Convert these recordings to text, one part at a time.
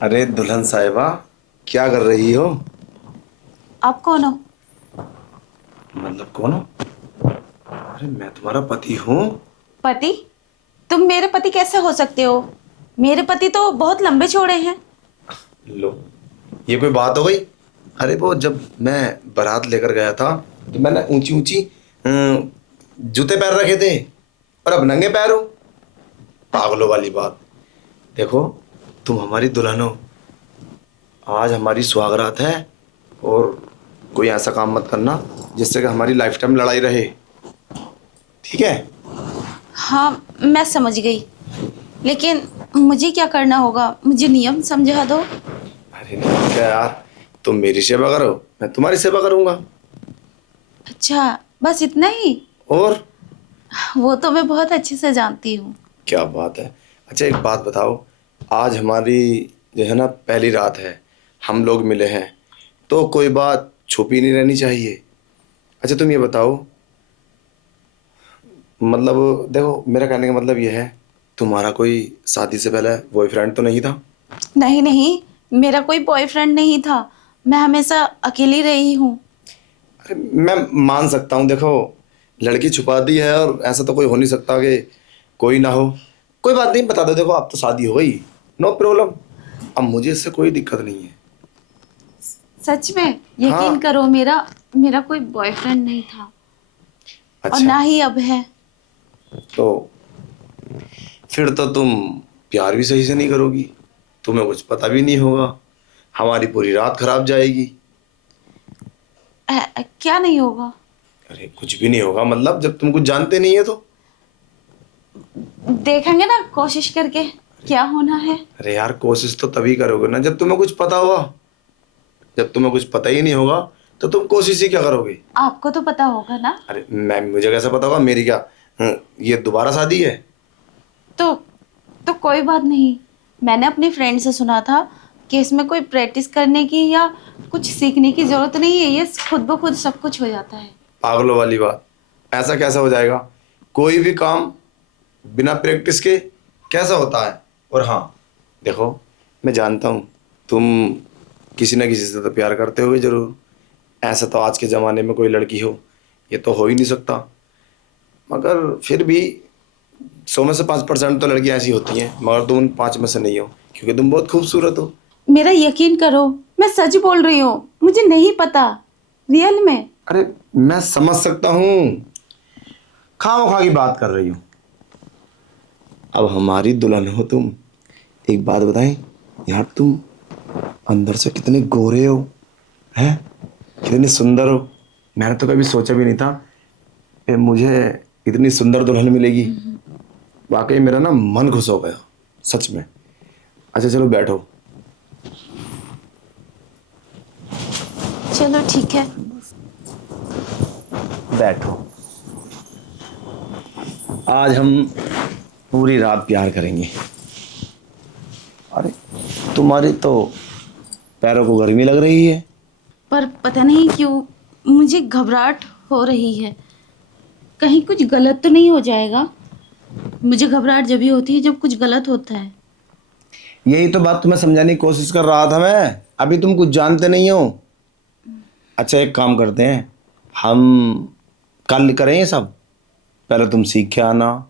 अरे दुल्हन साहिबा, क्या कर रही हो? आप कौन हो? मतलब कौन हो? अरे मैं तुम्हारा पति हूँ। पति? तुम मेरे पति कैसे हो सकते हो? मेरे पति तो बहुत लंबे चौड़े हैं। लो, ये कोई बात हो गई? अरे वो जब मैं बारात लेकर गया था तो मैंने ऊंची ऊंची जूते पैर रखे थे और अब नंगे पैर हूँ। पागलों वाली बात। देखो, तुम हमारी दुल्हन हो। आज हमारी सुहागरात है और कोई ऐसा काम मत करना जिससे कि हमारी लाइफ टाइम लड़ाई रहे। ठीक है? हाँ, मैं समझ गई। लेकिन मुझे क्या करना होगा? मुझे नियम समझा दो। अरे नहीं क्या यार, तुम मेरी सेवा करो, मैं तुम्हारी सेवा करूंगा। अच्छा, बस इतना ही? और वो तो मैं बहुत अच्छे से जानती हूँ। क्या बात है। अच्छा एक बात बताओ, आज हमारी जो है ना पहली रात है, हम लोग मिले हैं, तो कोई बात छुपी नहीं रहनी चाहिए। अच्छा तुम ये बताओ, मतलब देखो मेरा कहने का मतलब ये है, तुम्हारा कोई शादी से पहले बॉयफ्रेंड तो नहीं था? नहीं नहीं, मेरा कोई बॉयफ्रेंड नहीं था। मैं हमेशा अकेली रही हूँ। अरे मैं मान सकता हूँ, देखो लड़की छुपा दी है और ऐसा तो कोई हो नहीं सकता कि कोई ना हो। कोई बात नहीं, बता दो, देखो अब तो शादी हो गई, नो प्रॉब्लम। अब मुझे इससे कोई दिक्कत नहीं है। सच में यकीन हाँ। करो, मेरा मेरा कोई बॉयफ्रेंड नहीं था और अच्छा, ना ही अब है। तो फिर तो तुम प्यार भी सही से नहीं करोगी, तुम्हें कुछ पता भी नहीं होगा, हमारी पूरी रात खराब जाएगी। क्या नहीं होगा? अरे कुछ भी नहीं होगा, मतलब जब तुम कुछ जानते नहीं है तो। देखेंगे ना कोशिश करके, क्या होना है। अरे यार कोशिश तो तभी करोगे ना जब तुम्हें कुछ पता होगा। जब तुम्हें कुछ पता ही नहीं होगा तो तुम कोशिश ही क्या करोगे? आपको तो पता होगा ना। अरे मैं मुझे कैसे पता होगा, मेरी क्या ये दोबारा शादी है? तो तो कोई बात नहीं। मैंने अपनी फ्रेंड से सुना था कि इसमें कोई प्रैक्टिस करने की या कुछ सीखने की जरूरत नहीं है, ये खुद ब खुद सब कुछ हो जाता है। पागलों वाली बात, ऐसा कैसा हो जाएगा? कोई भी काम बिना प्रैक्टिस के कैसा होता है? और हाँ देखो, मैं जानता हूँ तुम किसी ना किसी से तो प्यार करते होगे जरूर। ऐसा तो आज के ज़माने में कोई लड़की हो, ये तो हो ही नहीं सकता। मगर फिर भी 100 में से 5% तो लड़कियां ऐसी होती हैं, मगर तुम उन 5 में से नहीं हो, क्योंकि तुम बहुत खूबसूरत हो। मेरा यकीन करो, मैं सच बोल रही हूँ। मुझे नहीं पता, रियल में। अरे मैं समझ सकता हूँ, खामोखा की बात कर रही हूँ। अब हमारी दुल्हन हो तुम, एक बात बताएं, यार तुम अंदर से कितने गोरे हो, हैं, कितने सुंदर हो। मैंने तो कभी सोचा भी नहीं था कि मुझे इतनी सुंदर दुल्हन मिलेगी। वाकई मेरा ना मन खुश हो गया, सच में। अच्छा चलो बैठो। चलो ठीक है। बैठो, आज हम पूरी रात प्यार करेंगे। अरे तुम्हारी तो पैरों को गर्मी लग रही है। पर पता नहीं क्यों मुझे घबराहट हो रही है। कहीं कुछ गलत तो नहीं हो जाएगा? मुझे घबराहट जब भी होती है जब कुछ गलत होता है। यही तो बात तुम्हें समझाने की कोशिश कर रहा था मैं, अभी तुम कुछ जानते नहीं हो। अच्छा एक काम करते हैं, हम कल करें ये सब, पहले तुम सीख के आना।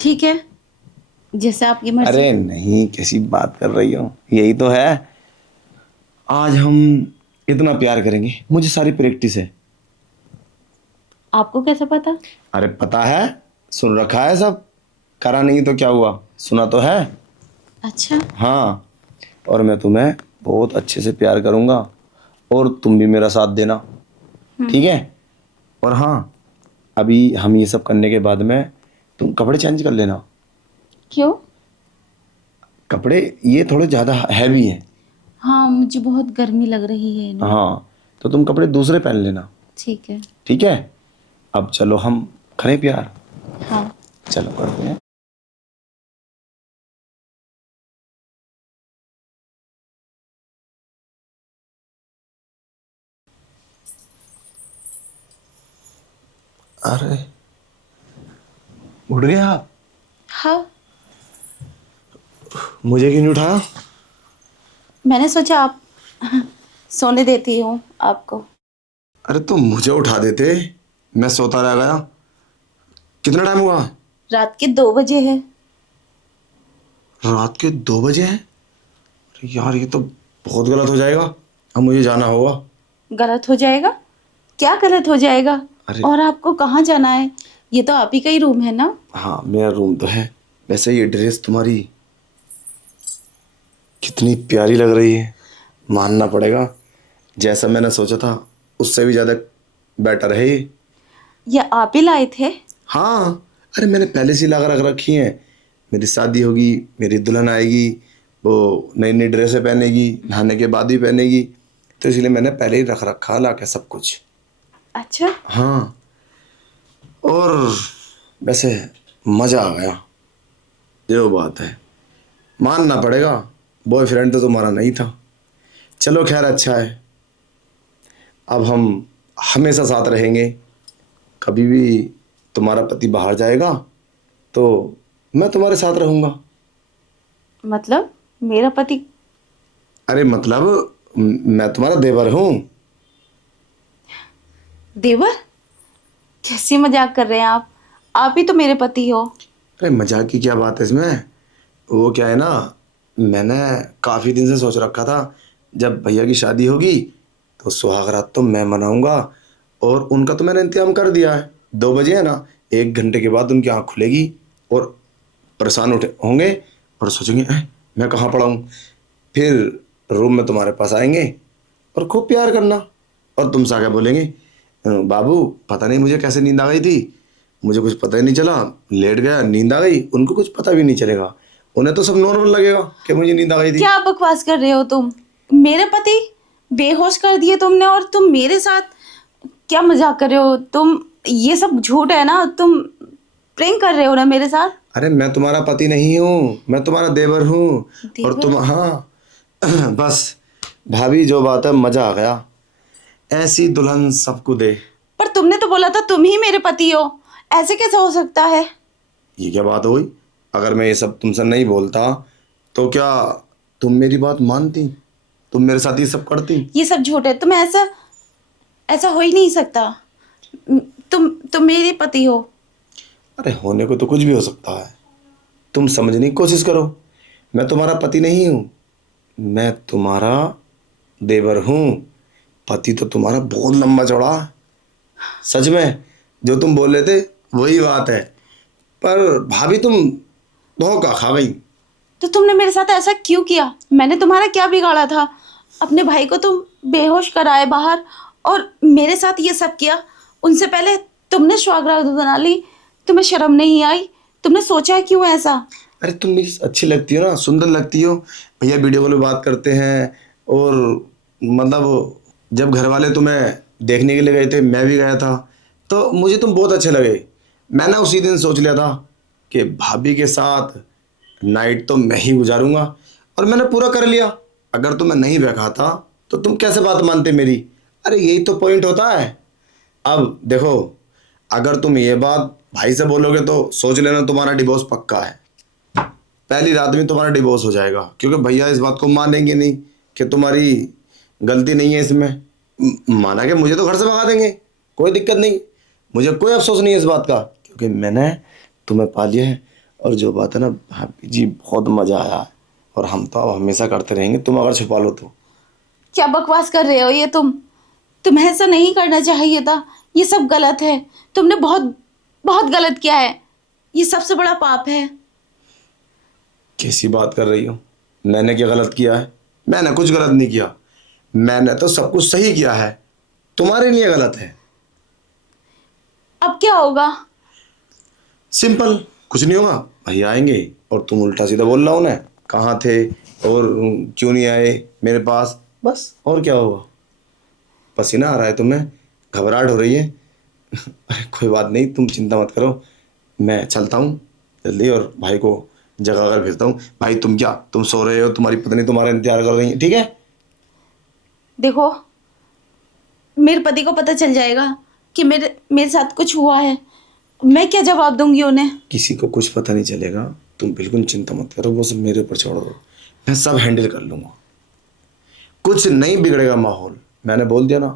ठीक है, जैसे आपकी मर्जी। अरे नहीं, कैसी बात कर रही हो, यही तो है। आज हम इतना प्यार करेंगे, मुझे सारी प्रैक्टिस है। आपको कैसे पता? अरे पता है, सुन रखा है सब। करा नहीं तो क्या हुआ, सुना तो है। अच्छा। हाँ, और मैं तुम्हें बहुत अच्छे से प्यार करूंगा और तुम भी मेरा साथ देना, ठीक है? और हाँ, अभी हम ये सब करने के बाद में तुम कपड़े चेंज कर लेना। क्यों? कपड़े ये थोड़े ज़्यादा हैवी हैं। हाँ, मुझे बहुत गर्मी लग रही है इनमें। हाँ, तो तुम कपड़े दूसरे पहन लेना। ठीक है। ठीक है, अब चलो हम करें प्यार। हाँ। चलो करते हैं। अरे उठ गए आप? हाँ। मुझे क्यों नहीं उठाया? मैंने सोचा आप सोने देती हूँ आपको। अरे तुम मुझे उठा देते, मैं सोता रह गया। कितना टाइम हुआ? रात के 2 बजे है। रात के 2 बजे हैं? अरे यार ये तो बहुत गलत हो जाएगा। अब मुझे जाना होगा। गलत हो जाएगा? क्या गलत हो जाएगा? अरे और आपको कहाँ जाना है? ये तो आप ही का ही रूम है ना। हाँ, मेरा रूम तो है। वैसे ये ड्रेस तुम्हारी कितनी प्यारी लग रही है, मानना पड़ेगा। जैसा मैंने सोचा था उससे भी ज़्यादा बेटर है ये। ये आप ही लाए थे? हाँ, अरे मैंने पहले से ला कर रख रखी हैं। मेरी शादी होगी, मेरी दुल्हन आएगी, वो नई नई ड्रेसें पहनेगी, नहाने के बाद भी पहनेगी, तो इसलिए मैंने पहले ही रख रखा ला के सब कुछ। अच्छा। हाँ, और वैसे मज़ा आ गया, जो बात है मानना पड़ेगा। बॉयफ्रेंड तो तुम्हारा नहीं था। चलो खैर, अच्छा है। अब हम हमेशा साथ रहेंगे। कभी भी तुम्हारा पति बाहर जाएगा तो मैं तुम्हारे साथ रहूँगा। मतलब मेरा पति? अरे मतलब मैं तुम्हारा देवर हूँ। देवर? कैसी मजाक कर रहे हैं आप ही तो मेरे पति हो। अरे मजाक की क्या बात है इसमें? वो क्या है ना, मैंने काफ़ी दिन से सोच रखा था जब भैया की शादी होगी तो सुहागरात तो मैं मनाऊंगा। और उनका तो मैंने इंतजाम कर दिया है। 2 बजे है ना, 1 घंटे के बाद उनकी आँख खुलेगी और परेशान उठे होंगे और सोचेंगे, मैं कहाँ पड़ा हूँ?" फिर रूम में तुम्हारे पास आएंगे और खूब प्यार करना। और तुम सा क्या बोलेंगे, बाबू पता नहीं मुझे कैसे नींद आ गई थी, मुझे कुछ पता ही नहीं चला, लेट गया, नींद आ गई। उनको कुछ पता भी नहीं चलेगा, उन्हें तो सब नॉर्मल लगेगा कि मुझे नींद आ गई थी। क्या बकवास कर रहे हो तुम? मेरे पति बेहोश कर दिए तुमने और तुम मेरे साथ क्या मजाक कर रहे हो तुम? ये सब झूठ है ना? तुम प्रैंक कर रहे हो ना मेरे साथ? अरे मैं तुम्हारा पति नहीं हूँ, मैं तुम्हारा देवर हूँ। और देवर? तुम, हाँ बस भाभी, जो बात है मजा आ गया। ऐसी दुल्हन सबको दे। पर तुमने तो बोला था तुम ही मेरे पति हो। ऐसे कैसे हो सकता है? ये क्या बात हुई? अगर मैं ये सब तुमसे नहीं बोलता तो क्या तुम मेरी बात मानती? तुम मेरे साथ ये सब करती? ये सब झूठ है। तुम ऐसा ऐसा हो ही नहीं सकता। तुम मेरे पति हो। अरे होने को तो कुछ भी हो सकता है। तुम समझने की कोशिश करो। मैं तुम्हारा पति नहीं हूँ, मैं तुम्हारा देवर हूँ। पति तो तुम्हारा बहुत लंबा चौड़ा है। सच में जो तुम बोल रहे थे वही बात है। पर भाभी तुम धोखा खा गई। तो तुमने मेरे साथ ऐसा क्यों किया? मैंने तुम्हारा क्या बिगाड़ा था? अपने भाई को तुम बेहोश कराए बाहर और मेरे साथ ये सब किया। उनसे पहले तुमने सुहागरात बना ली। तुम्हें शर्म नहीं आई? तुमने सोचा क्यों ऐसा? अरे तुम मेरी अच्छी लगती हो ना, सुंदर लगती हो। भैया वीडियो कॉल पे बात करते हैं, और मतलब जब घर वाले तुम्हें देखने के लिए गए थे, मैं भी गया था, तो मुझे तुम बहुत अच्छे लगे। मैंने उसी दिन सोच लिया था कि भाभी के साथ नाइट तो मैं ही गुजारूंगा, और मैंने पूरा कर लिया। अगर तुम्हें नहीं बैठाता तो तुम कैसे बात मानते मेरी? अरे यही तो पॉइंट होता है। अब देखो, अगर तुम ये बात भाई से बोलोगे तो सोच लेना तुम्हारा डिवोर्स पक्का है। पहली रात में तुम्हारा डिवोर्स हो जाएगा, क्योंकि भैया इस बात को मानेंगे नहीं कि तुम्हारी गलती नहीं है इसमें। माना कि मुझे तो घर से भगा देंगे, कोई दिक्कत नहीं, मुझे कोई अफसोस नहीं है इस बात का, क्योंकि मैंने तुम्हें पा लिया है। और जो बात है ना भाभी जी, बहुत मज़ा आया है, और हम तो अब हमेशा करते रहेंगे, तुम अगर छुपा लो तो। क्या बकवास कर रहे हो ये तुम? तुम्हें ऐसा नहीं करना चाहिए था। ये सब गलत है। तुमने बहुत बहुत गलत किया है। ये सबसे बड़ा पाप है। कैसी बात कर रही हो? मैंने क्या गलत किया है? मैंने कुछ गलत नहीं किया, मैंने तो सब कुछ सही किया है, तुम्हारे लिए गलत है। अब क्या होगा? सिंपल, कुछ नहीं होगा। भैया आएंगे और तुम उल्टा सीधा बोल रहा हो ना, कहाँ थे और क्यों नहीं आए मेरे पास, बस। और क्या होगा? पसीना आ रहा है तुम्हें, घबराहट हो रही है। अरे कोई बात नहीं, तुम चिंता मत करो, मैं चलता हूँ जल्दी और भाई को जगा कर भेजता हूँ। भाई तुम क्या, तुम सो रहे हो, तुम्हारी पत्नी तुम्हारा इंतजार कर रही है, ठीक है? देखो, मेरे पति को पता चल जाएगा कि मेरे मेरे साथ कुछ हुआ है। मैं क्या जवाब दूंगी उन्हें? किसी को कुछ पता नहीं चलेगा, तुम बिल्कुल चिंता मत करो, वो सब मेरे ऊपर छोड़ दो, मैं सब हैंडल कर लूँगा। कुछ नहीं बिगड़ेगा माहौल, मैंने बोल दिया ना,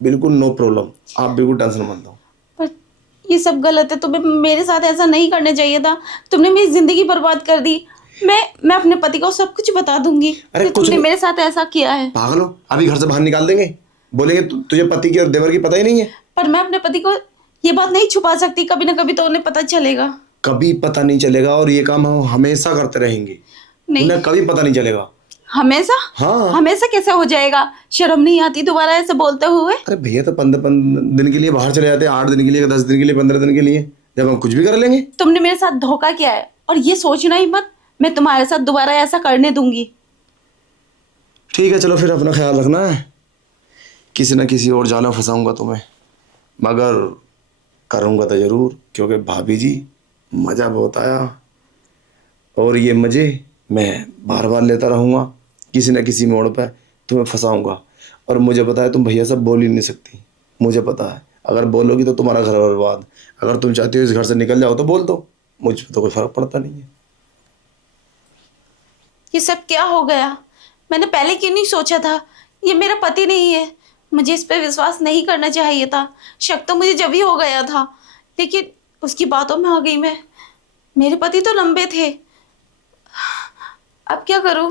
बिल्कुल नो प्रॉब्लम, आप बिल्कुल टेंशन मत लो। पर ये सब गलत है, तुम्हें मेरे साथ ऐसा नहीं करना चाहिए था। तुमने मेरी जिंदगी बर्बाद कर दी। मैं अपने पति को सब कुछ बता दूंगी अरे कि कुछ तुमने नहीं, मेरे साथ ऐसा किया है। पागल हो, अभी घर से बाहर निकाल देंगे, बोलेंगे तुझे पति की और देवर की पता ही नहीं है। पर मैं अपने पति को ये बात नहीं छुपा सकती, कभी ना कभी तो उन्हें पता चलेगा। कभी पता नहीं चलेगा, और ये काम हम हमेशा करते रहेंगे, नहीं, उन्हें कभी पता नहीं चलेगा। हमेशा? हाँ। हमेशा कैसे हो जाएगा? शर्म नहीं आती दोबारा ऐसे बोलते हुए? अरे भैया तो 15 दिन के लिए बाहर चले जाते हैं, 8 दिन के लिए, 10 दिन के लिए, 15 दिन के लिए, जब हम कुछ भी कर लेंगे। तुमने मेरे साथ धोखा किया है और ये सोचना ही मत मैं तुम्हारे साथ दोबारा ऐसा करने दूंगी। ठीक है चलो, फिर अपना ख्याल रखना है, किसी न किसी और जाना फंसाऊंगा तुम्हें, मगर करूंगा तो जरूर, क्योंकि भाभी जी मज़ा बहुत आया, और ये मज़े मैं बार बार लेता रहूँगा, किसी न किसी मोड़ पर तुम्हें फंसाऊंगा। और मुझे पता है तुम भैया सब बोल ही नहीं सकती, मुझे पता है, अगर बोलोगी तो तुम्हारा घर बर्बाद। अगर तुम चाहती हो इस घर से निकल जाओ तो बोल दो, मुझ पर तो कोई फर्क पड़ता नहीं है। ये सब क्या हो गया? मैंने पहले क्यों नहीं सोचा था? ये मेरा पति नहीं है, मुझे इस पे विश्वास नहीं करना चाहिए था। शक तो मुझे जब ही हो गया था, लेकिन उसकी बातों में आ गई मैं। मेरे पति तो लंबे थे, अब क्या करूं?